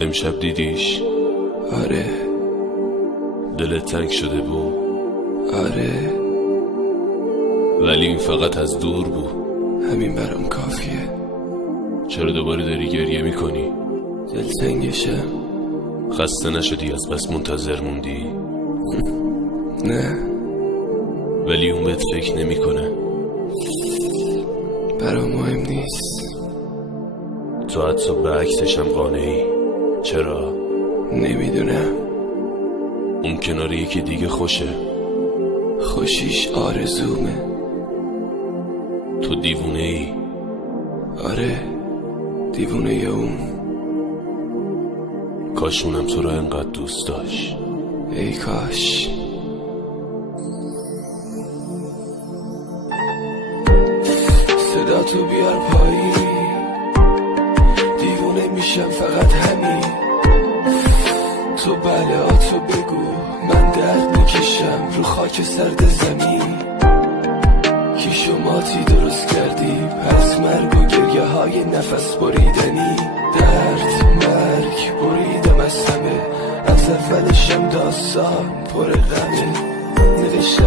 امشب دیدیش؟ آره. دلت تنگ شده بود؟ آره. ولی این فقط از دور بود. همین برام کافیه. چرا دوباره داری گریه میکنی؟ دلتنگشم. خسته نشدی از بس منتظر موندی؟ نه. ولی اون بهت فکر نمیکنه. برام مهم نیست. تو حتی به عکسشم قانعی. چرا؟ نمیدونم. اون کنار یکی دیگه خوشه. خوشیش آرزومه. تو دیوونه ای. آره، دیوونه اون. کاش اونم تو رو انقدر دوست داشت. ای کاش. صدا تو بیار پایین، دیوونه میشم فقط همین. تو بله تو بگو، من درد میکشم رو خاک سرد زمین. کی شماتی درست کردی، پس مرگ و گریه های نفس بریدنی. درد مرگ بریدم از همه، از اولشم داستان پر غمه. نوشتم